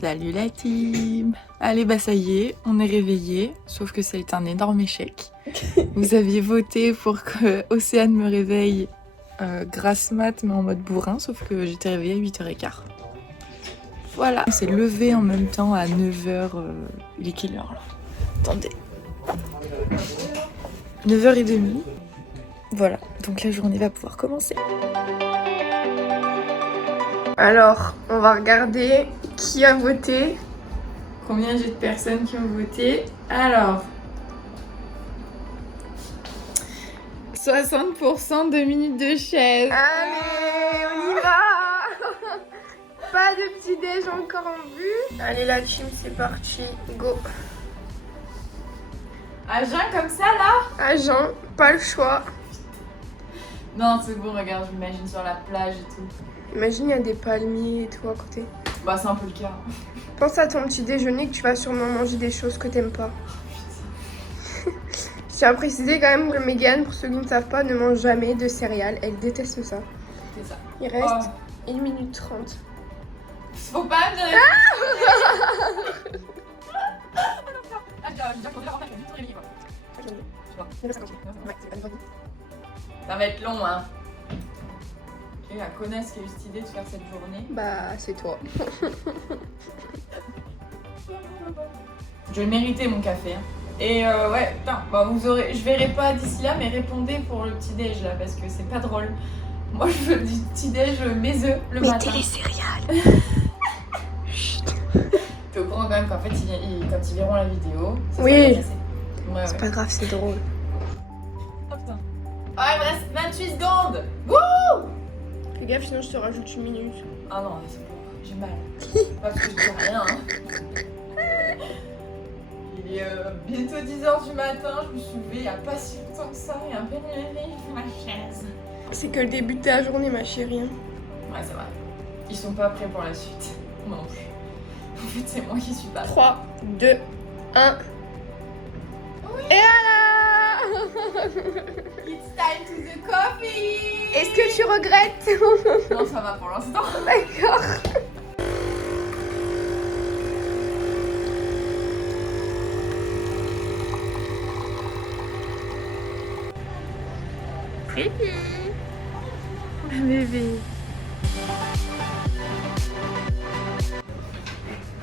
Salut la team. Allez, bah ça y est, on est réveillés, sauf que ça a été un énorme échec. Vous aviez voté pour que Océane me réveille grasse mat, mais en mode bourrin, sauf que j'étais réveillée à 8h15. Voilà. On s'est levé en même temps à 9h. Il est quelle heure là? Attendez. 9h30. Voilà, donc la journée va pouvoir commencer. Alors, on va regarder qui a voté. Combien j'ai de personnes qui ont voté? Alors, 60% de minutes de chaise. Allez, on y va. Pas de petit déj encore en vue. Allez la team, c'est parti, go. À jeun comme ça là? À jeun, pas le choix. Non, c'est bon, regarde, je m'imagine sur la plage et tout. Imagine, il y a des palmiers et tout à côté. Bah, c'est un peu le cas. Pense à ton petit déjeuner que tu vas sûrement manger des choses que t'aimes pas. Je tiens à préciser quand même que Megan, pour ceux qui ne savent pas, ne mange jamais de céréales. Elle déteste ça. C'est ça. Il reste 1 minute 30. Faut pas me dire. Ça va être long, hein. Ok, la connasse qui a eu cette idée de faire cette journée. Bah, c'est toi. Je vais le mériter mon café. Hein. Et ouais, putain, bah vous aurez. Je verrai pas d'ici là, mais répondez pour le petit déj là, parce que c'est pas drôle. Moi je veux du petit déj, mes œufs le matin. Mettez les céréales. T'es au courant quand même qu'en fait, quand ils verront la vidéo, ça Oui. va passer. Ouais, C'est pas grave, c'est drôle. Oh putain. Ah, il me reste 28 secondes. Wouh! Fais gaffe, sinon je te rajoute 1 minute. Ah non, c'est bon, j'ai mal. Pas parce que je dis rien. Hein. Il est bientôt 10h du matin, je me suis levée il n'y a pas si longtemps que ça, et un peu de réveil, je fais ma chaise. C'est que le début de ta journée, ma chérie. Ouais, c'est vrai. Ils sont pas prêts pour la suite. Moi non plus. En fait, c'est moi qui suis pas. 3, 2, 1. Oui. Et voilà. It's time to the coffee. Est-ce que tu regrettes? Non, ça va pour l'instant. D'accord. Bébé.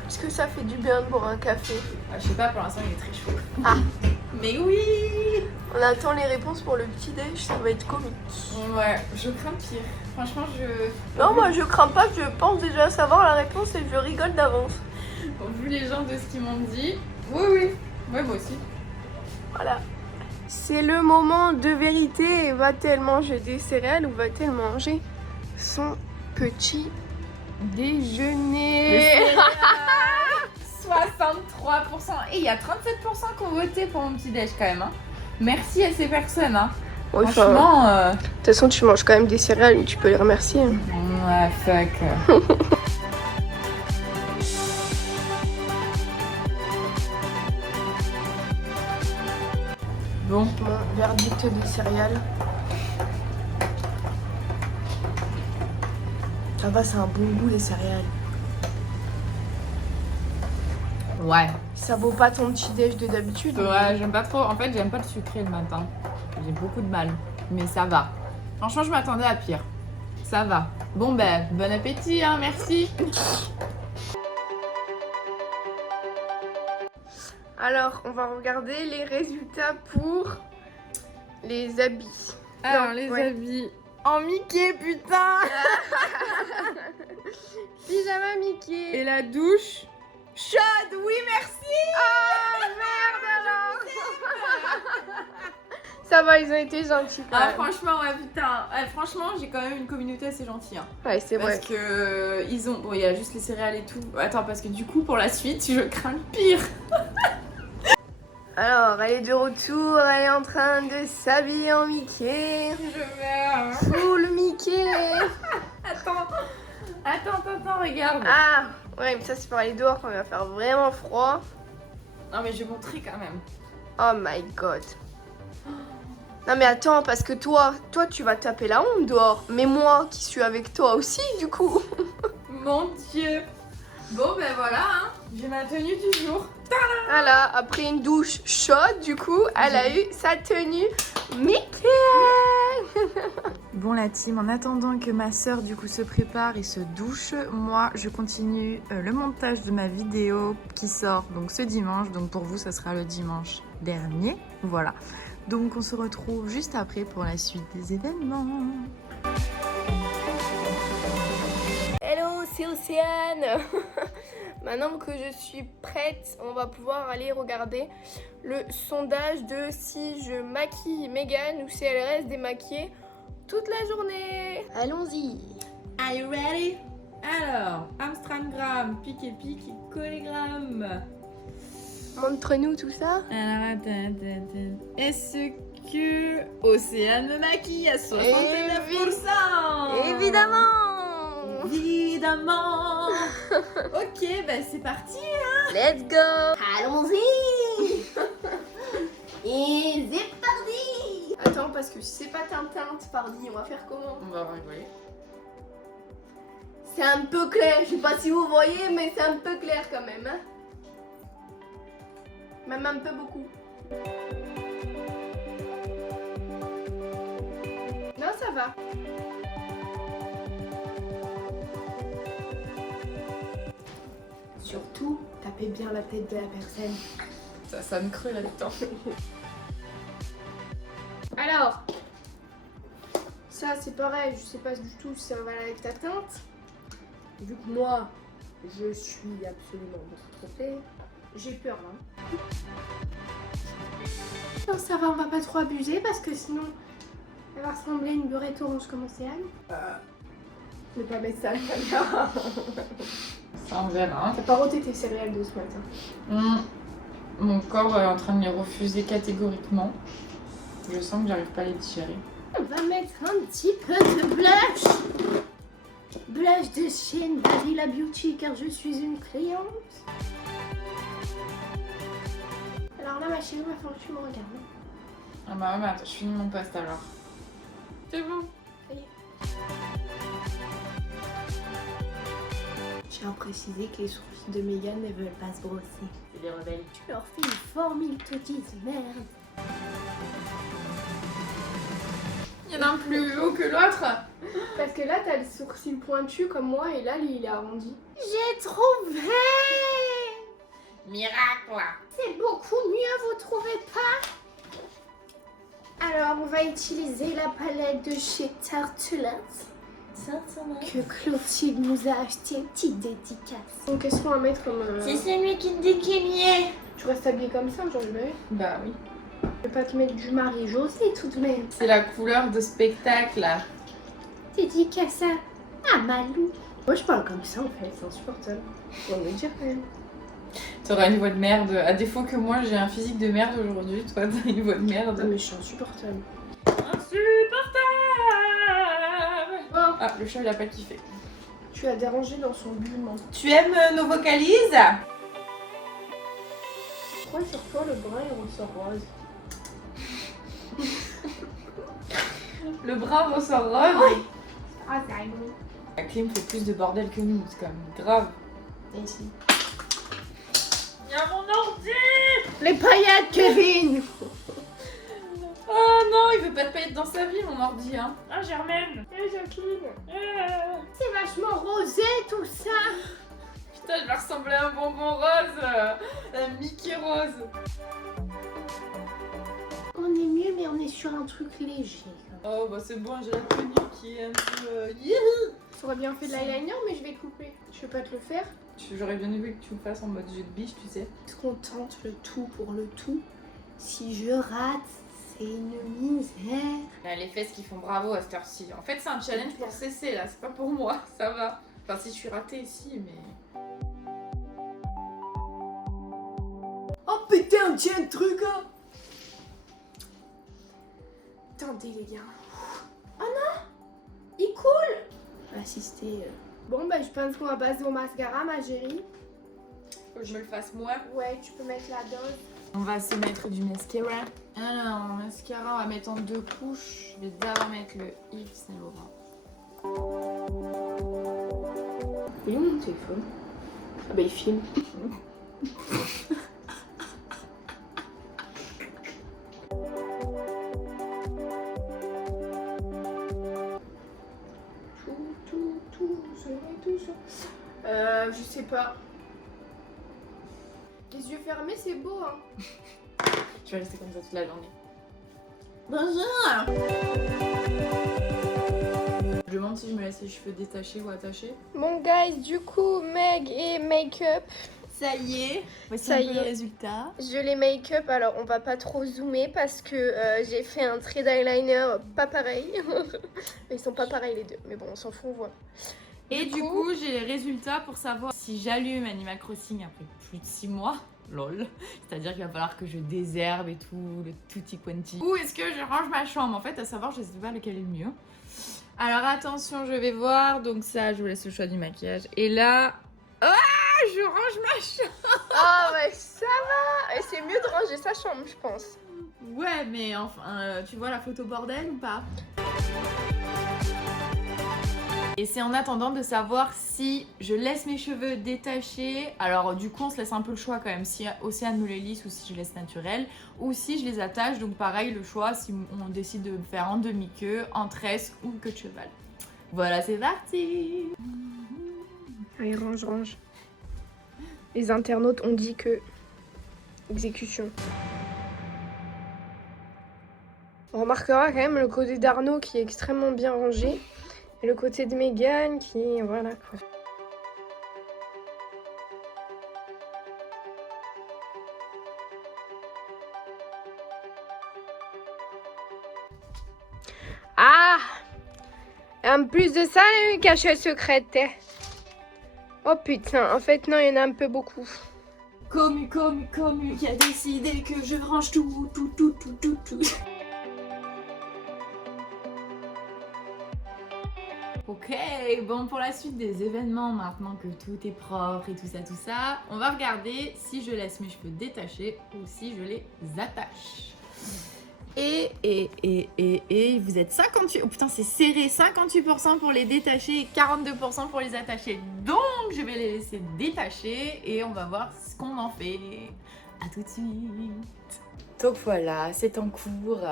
Est-ce que ça fait du bien de boire un café? Ah, je sais pas, pour l'instant, il est très chaud. Ah. Mais oui. On attend les réponses pour le petit déj, ça va être comique. Ouais, je crains pire. Franchement, Non, moi je crains pas, je pense déjà savoir la réponse et je rigole d'avance. Vu les gens de ce qu'ils m'ont dit, oui, oui. Ouais, moi aussi. Voilà. C'est le moment de vérité. Va-t-elle manger des céréales ou va-t-elle manger son petit déjeuner? 63%. Et il y a 37% qui ont voté pour mon petit déj quand même. Hein. Merci à ces personnes. Hein. Ouais, franchement. De toute façon, tu manges quand même des céréales, mais tu peux les remercier. Ouais, fuck. Bon. Mon verdict des céréales. Ça va, c'est un bon goût les céréales. Ouais. Ça vaut pas ton petit déj de d'habitude. Ouais, j'aime pas trop. En fait, j'aime pas le sucré le matin. J'ai beaucoup de mal. Mais ça va. Franchement, je m'attendais à pire. Ça va. Bon, ben, bon appétit, hein, merci. Alors, on va regarder les résultats pour les habits. Alors, Non, les ouais. habits. En Mickey, putain. Pyjama Mickey. Et la douche. Chaude, oui, merci. Ah merde alors. Ça va, ils ont été gentils quand Ah, même. franchement, ouais, putain. Ouais, franchement, j'ai quand même une communauté assez gentille. Hein. Ouais, c'est vrai. Parce que ils ont. Bon, il y a juste les céréales et tout. Attends, parce que du coup, pour la suite, je crains le pire. Alors, elle est de retour, elle est en train de s'habiller en Mickey. Je meurs. Full Mickey. Attends, regarde. Ah, ouais, mais ça c'est pour aller dehors quand il va faire vraiment froid. Non, mais je vais montrer quand même. Oh my god. Non mais attends, parce que toi tu vas taper la honte dehors. Mais moi qui suis avec toi aussi du coup. Mon Dieu. Bon ben voilà, hein. J'ai ma tenue du jour. Voilà, après une douche chaude, du coup, elle a eu sa tenue Mickey. Bon la team, en attendant que ma soeur du coup se prépare et se douche, moi je continue le montage de ma vidéo qui sort donc ce dimanche. Donc pour vous ça sera le dimanche dernier. Voilà. Donc on se retrouve juste après pour la suite des événements. Hello, c'est Océane. Maintenant que je suis prête, on va pouvoir aller regarder le sondage de si je maquille Megan ou si elle reste démaquillée toute la journée. Allons-y. Are you ready? Alors, Amstramgram, pic et collégramme. Montre-nous tout ça. Alors attends. Est-ce que Océane me maquille à 69%? Évidemment. Évidemment. Ok, bah c'est parti. Let's go. Allons-y. Et c'est parti. Attends, parce que si c'est pas teinte, pardi, on va faire comment? On va rigoler. C'est un peu clair, je sais pas si vous voyez, mais c'est un peu clair quand même. Hein, même un peu beaucoup. Non, ça va. Surtout, tapez bien la tête de la personne. Ça sonne creux là-dedans. Alors, ça c'est pareil, je sais pas du tout si ça va avec ta teinte. Vu que moi, je suis absolument trop trompée, j'ai peur là. Non, ça va, on va pas trop abuser parce que sinon, elle va ressembler à une beurrette orange comme Océane. Ne pas mettre ça à la caméra. Ça on verra. T'as pas roté tes céréales de ce matin. Mon corps est en train de les refuser catégoriquement. Je sens que j'arrive pas à les digérer. On va mettre un petit peu de blush. Blush de chez Barilla Beauty car je suis une cliente. Alors là ma chérie, il va falloir que tu me regardes. Ah bah ouais, attends, je finis mon poste alors. C'est bon. Ça y est. Je tiens à préciser que les sourcils de Megan ne veulent pas se brosser. C'est des rebelles. Tu leur fais une forme, ils te disent merde. Il y en a un plus haut que l'autre. Parce que là t'as le sourcil pointu comme moi et là lui il est arrondi. J'ai trouvé. Miracle. C'est beaucoup mieux, vous trouvez pas? Alors, on va utiliser la palette de chez Tartelette que Clotilde nous a acheté, une petite dédicace. Donc, qu'est-ce qu'on va mettre comme... C'est celui qui me dit qu'il y est. Tu restes habillée comme ça, genre, Bah oui. Je vais pas te mettre du Marie-Josée tout de même. C'est la couleur de spectacle. Dédicace à Malou. Moi, je parle comme ça, en fait, c'est insupportable. Faut me le dire quand même. T'auras une voix de merde. À défaut que moi j'ai un physique de merde aujourd'hui, toi t'as une voix de merde. Non, mais je suis insupportable. Insupportable. Bon, Ah, le chat il a pas kiffé. tu as dérangé dans son bulement. Tu aimes nos vocalises? Pourquoi sur toi le brun il ressort rose? Le brun ressort rose. Ah, c'est rigolo. La clim fait plus de bordel que nous, c'est quand même grave. Et ici. Il y a mon ordi. Les paillettes, Kevin. Oh non, il veut pas de paillettes dans sa vie, mon ordi, hein. Ah, Germaine. Et Jacqueline. C'est vachement rosé tout ça. Putain, je vais ressembler à un bonbon rose, un Mickey rose. On est mieux, mais on est sur un truc léger. Oh bah c'est bon, j'ai la tenue qui est un peu... youhou. J'aurais bien fait de l'eyeliner, mais je vais couper. Je vais pas te le faire. J'aurais bien aimé que tu me fasses en mode jeu de biche, tu sais. Est-ce qu'on tente le tout pour le tout? Si je rate, c'est une misère. Les fesses qui font bravo à cette heure-ci. En fait, c'est un challenge pour cesser là, c'est pas pour moi, ça va. Enfin, si je suis ratée ici, mais. Oh putain, tiens un truc hein. Attendez les gars. Oh non, il coule. Assister. Bon bah je pense qu'on va passer au mascara ma chérie. Faut que je me le fasse moi. Ouais, tu peux mettre la dose. On va se mettre du mascara. Alors, le mascara, on va mettre en 2 couches. Je vais d'abord mettre le Yves Saint Laurent. Il est où mon téléphone? Ah bah il filme. Je sais pas. Les yeux fermés, c'est beau, hein. Je vais rester comme ça toute la journée. Bonjour. Je me demande si je me laisse les cheveux détachés ou attachés. Bon, guys, du coup, Meg et make-up. Ça y est, voici Ça un y peu est. le résultat. Je les make-up, alors on va pas trop zoomer parce que j'ai fait un trait d'eyeliner pas pareil. Ils sont pas pareils les deux, mais bon, on s'en fout, on voit. Et du coup, j'ai les résultats pour savoir si j'allume Animal Crossing après plus de 6 mois. Lol. C'est-à-dire qu'il va falloir que je désherbe et tout, le tutti quanti. Ou est-ce que je range ma chambre? En fait, à savoir, je sais pas lequel est le mieux. Alors attention, je vais voir. Donc ça, je vous laisse le choix du maquillage. Et là... Ah, je range ma chambre. Ah ouais, ça va. Et c'est mieux de ranger sa chambre, je pense. Ouais, mais enfin, tu vois la photo bordel ou pas? Et c'est en attendant de savoir si je laisse mes cheveux détachés. Alors du coup on se laisse un peu le choix quand même, si Océane me les lisse ou si je laisse naturel, ou si je les attache. Donc pareil, le choix si on décide de me faire en demi-queue, en tresse ou queue de cheval. Voilà, c'est parti. Allez, range. Les internautes ont dit que... Exécution. On remarquera quand même le côté d'Arnaud qui est extrêmement bien rangé. Et le côté de Mégane qui... Voilà quoi. Ah! En plus de ça, il y a une cachette secrète. Oh putain, en fait non, il y en a un peu beaucoup. Commu qui a décidé que je range tout. Ok, bon pour la suite des événements, maintenant que tout est propre et tout ça, on va regarder si je laisse mes cheveux détachés ou si je les attache. Et vous êtes 58, oh putain c'est serré, 58% pour les détacher et 42% pour les attacher. Donc je vais les laisser détacher et on va voir ce qu'on en fait. À tout de suite. Donc voilà, c'est en cours.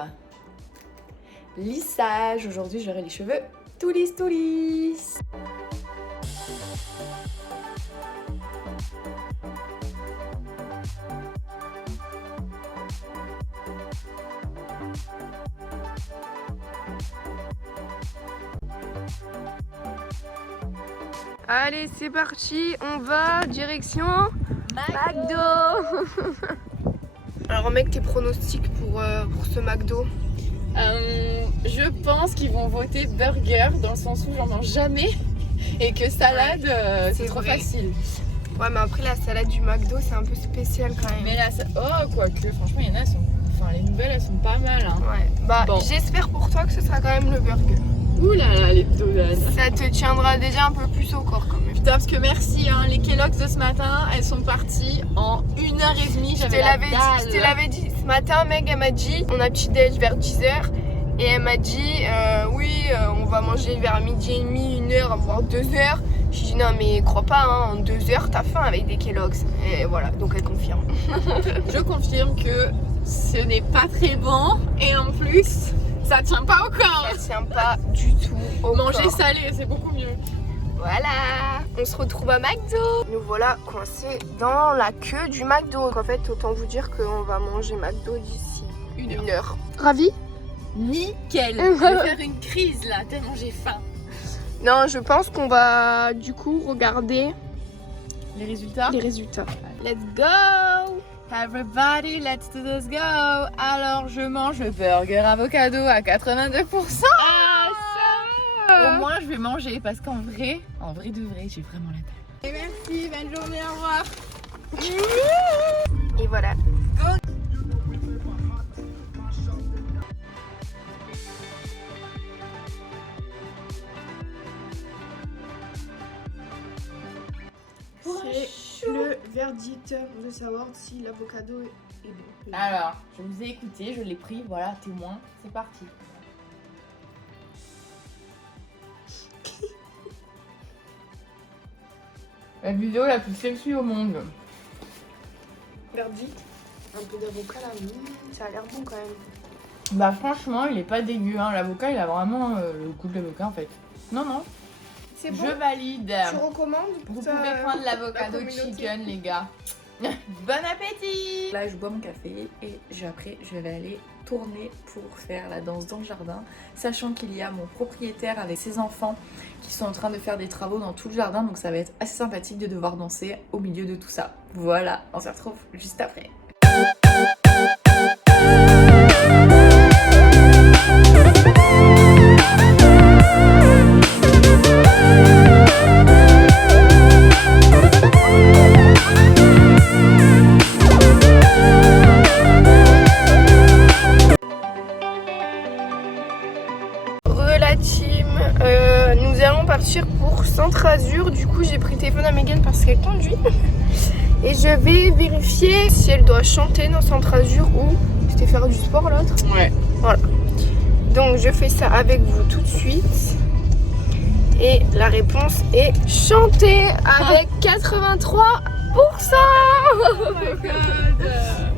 Lissage, aujourd'hui j'aurai les cheveux tout lisses. Allez, c'est parti, on va direction McDo. Alors mec, tes pronostics pour ce McDo? Je pense qu'ils vont voter burger dans le sens où j'en mange jamais et que salade c'est trop vrai. facile. Ouais, mais après la salade du McDo c'est un peu spécial quand même. Mais là, quoique, franchement, il y en a, les nouvelles elles sont pas mal. Hein. Ouais, bah bon. J'espère pour toi que ce sera quand même le burger. Ouh là là, les donuts. Ça te tiendra déjà un peu plus au corps quand même. Putain, parce que merci, hein, les Kellogg's de ce matin, elles sont parties en 1h30. Je te l'avais dit. Ce matin, Meg, elle m'a dit, on a petit déj vers 10h. Et elle m'a dit, on va manger vers midi et demi, 1h, voire 2h. J'ai dit, non, mais crois pas, hein, en 2h, t'as faim avec des Kellogg's. Et voilà, donc elle confirme. Je confirme que ce n'est pas très bon. Et en plus, ça tient pas au corps. Ça tient pas du tout au Manger corps. salé, c'est beaucoup mieux. Voilà, on se retrouve à McDo. Nous voilà coincés dans la queue du McDo. Donc en fait, autant vous dire qu'on va manger McDo d'ici 1 heure. Ravi? Nickel. Je vais faire une crise là, tellement j'ai faim. Non, je pense qu'on va du coup regarder Les résultats? les résultats. Let's go! Everybody, let's do this go! Alors, je mange le burger avocado à 82%. Ah, ça! Au moins, je vais manger parce qu'en vrai de vrai, j'ai vraiment la dalle. Et merci, bonne journée, au revoir. Et voilà. C'est le verdict de savoir si l'avocado est bon. Alors, je vous ai écouté, je l'ai pris, voilà, témoin, c'est parti. La vidéo la plus sexy au monde. Verdict. Un peu d'avocat là, ça a l'air bon quand même. Bah franchement, il est pas dégueu, hein. L'avocat, il a vraiment le goût de l'avocat en fait. Non, non, C'est bon. je valide. Tu recommandes pour Vous ta- pouvez prendre l'avocado la communauté. chicken, les gars. Bon appétit! Là, je bois mon café et après, je vais aller tourner pour faire la danse dans le jardin, sachant qu'il y a mon propriétaire avec ses enfants qui sont en train de faire des travaux dans tout le jardin, donc ça va être assez sympathique de devoir danser au milieu de tout ça. Voilà, on se retrouve juste après. La team, nous allons partir pour Centre-Azur. Du coup, j'ai pris le téléphone à Megan parce qu'elle conduit. Et je vais vérifier si elle doit chanter dans Centre-Azur ou c'était faire du sport l'autre. Ouais. Voilà. Donc, je fais ça avec vous tout de suite. Et la réponse est chanter avec 83%. Oh my god!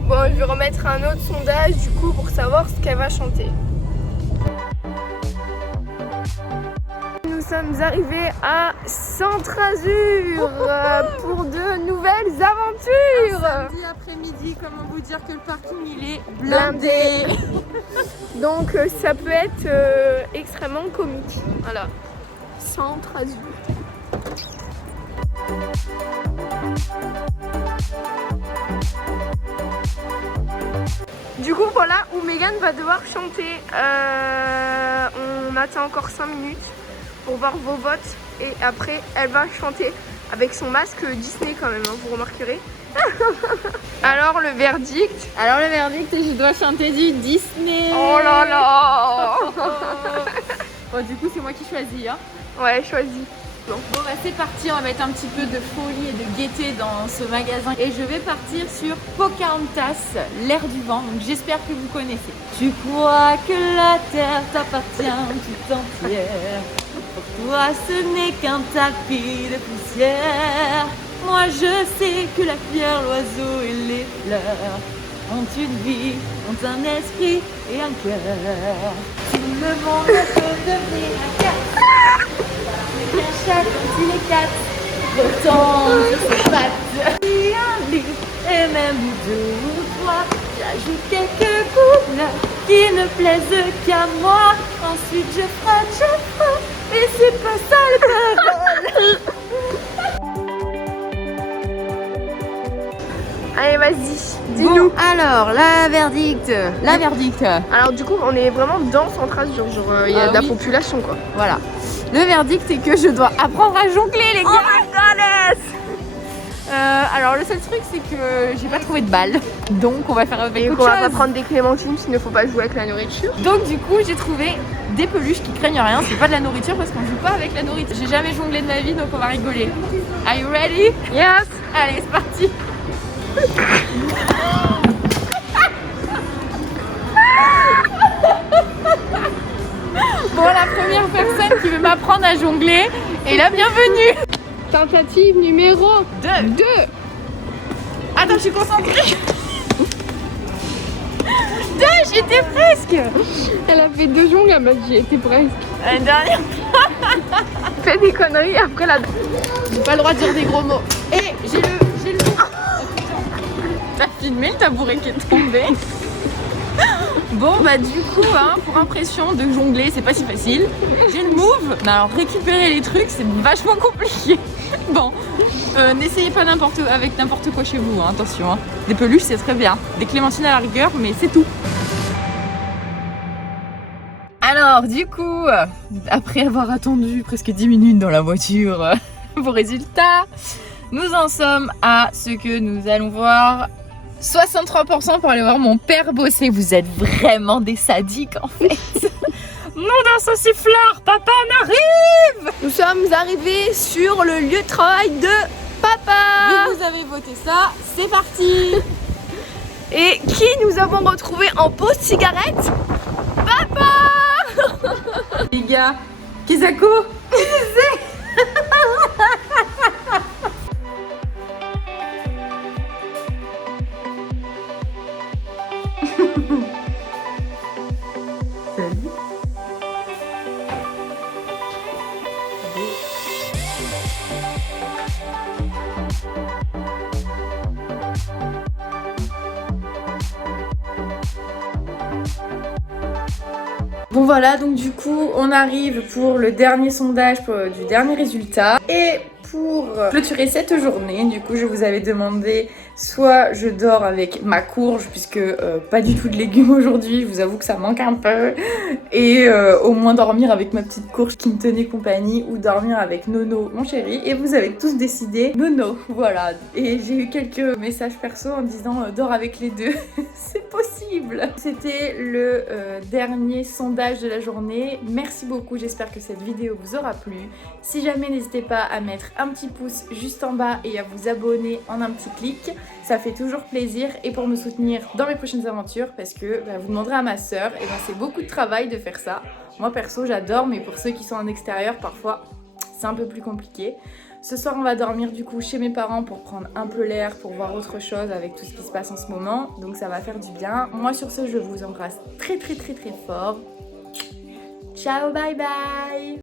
Bon, je vais remettre un autre sondage du coup pour savoir ce qu'elle va chanter. Nous sommes arrivés à Centre-Azur pour de nouvelles aventures. Samedi après-midi, comment vous dire que le parking il est Blindé. Donc ça peut être extrêmement comique. Voilà. Centre-Azur. Du coup voilà où Megan va devoir chanter. On attend encore 5 minutes pour voir vos votes et après elle va chanter avec son masque Disney quand même, hein, vous remarquerez. Alors le verdict. Alors le verdict, je dois chanter du Disney. Oh là là. Bon, du coup c'est moi qui choisis, hein. Ouais, choisis. Bon bah c'est parti, on va mettre un petit peu de folie et de gaieté dans ce magasin. Et je vais partir sur Pocahontas, l'air du vent, donc j'espère que vous connaissez. Tu crois que la terre t'appartient tout entière. Pour toi ce n'est qu'un tapis de poussière. Moi je sais que la pierre, l'oiseau et les fleurs ont une vie, ont un esprit et un cœur. Tout le monde peut devenir un cœur. Un chat quand il est 4, autant de ses pattes. Et un livre, et même deux ou trois. J'ajoute quelques couleurs qui ne plaisent qu'à moi. Ensuite je frotte, et c'est pas ça le parole. Allez, vas-y, dis-nous. Bon, alors, la verdict. Alors du coup, on est vraiment dans Centre-Azur, genre il y a de la oui. population quoi. Voilà. Le verdict, c'est que je dois apprendre à jongler, les gars. Oh my goodness. Alors, le seul truc, c'est que j'ai pas trouvé de balle. Donc, on va faire avec Et autre qu'on va pas chose. prendre des clémentines s'il ne faut pas jouer avec la nourriture. Donc, du coup, j'ai trouvé des peluches qui craignent rien. C'est pas de la nourriture parce qu'on joue pas avec la nourriture. J'ai jamais jonglé de ma vie, donc on va rigoler. Are you ready? Yes. Allez, c'est parti. Bon, la première personne qui veut m'apprendre à jongler est la bienvenue. Tentative numéro 2. Attends, je suis concentrée. 2, j'étais presque. Elle a fait 2 jongles, elle m'a dit j'y étais presque. La dernière, Fais des conneries après la... j'ai pas le droit de dire des gros mots. Et j'ai le... T'as filmé le tabouret qui est tombé. Bon bah du coup hein, pour impression de jongler c'est pas si facile. J'ai le move, mais alors récupérer les trucs c'est vachement compliqué. Bon, n'essayez pas avec n'importe quoi chez vous, hein, attention. Hein. Des peluches c'est très bien, des clémentines à la rigueur mais c'est tout. Alors du coup, après avoir attendu presque 10 minutes dans la voiture vos résultats, nous en sommes à ce que nous allons voir. 63% pour aller voir mon père bosser. Vous êtes vraiment des sadiques en fait. Nom d'un sauciflard, papa on arrive. Nous sommes arrivés sur le lieu de travail de papa. Vous avez voté ça, c'est parti. Et qui nous avons retrouvé en pause cigarette? Papa. Les gars, Kizako, Bon voilà, donc du coup on arrive pour le dernier sondage du dernier résultat. Et pour clôturer cette journée, du coup je vous avais demandé soit je dors avec ma courge, puisque pas du tout de légumes aujourd'hui, je vous avoue que ça manque un peu, et au moins dormir avec ma petite courge qui me tenait compagnie, ou dormir avec Nono mon chéri. Et vous avez tous décidé Nono, voilà. Et j'ai eu quelques messages perso en disant dors avec les deux. C'est possible. C'était le dernier sondage de la journée. Merci beaucoup, j'espère que cette vidéo vous aura plu. Si jamais, n'hésitez pas à mettre un petit pouce juste en bas et à vous abonner en un petit clic. Ça fait toujours plaisir, et pour me soutenir dans mes prochaines aventures, parce que vous demanderez à ma soeur, et c'est beaucoup de travail de faire ça. Moi perso j'adore, mais pour ceux qui sont en extérieur, parfois c'est un peu plus compliqué. Ce soir on va dormir du coup chez mes parents pour prendre un peu l'air, pour voir autre chose avec tout ce qui se passe en ce moment. Donc ça va faire du bien. Moi sur ce, je vous embrasse très fort. Ciao, bye bye.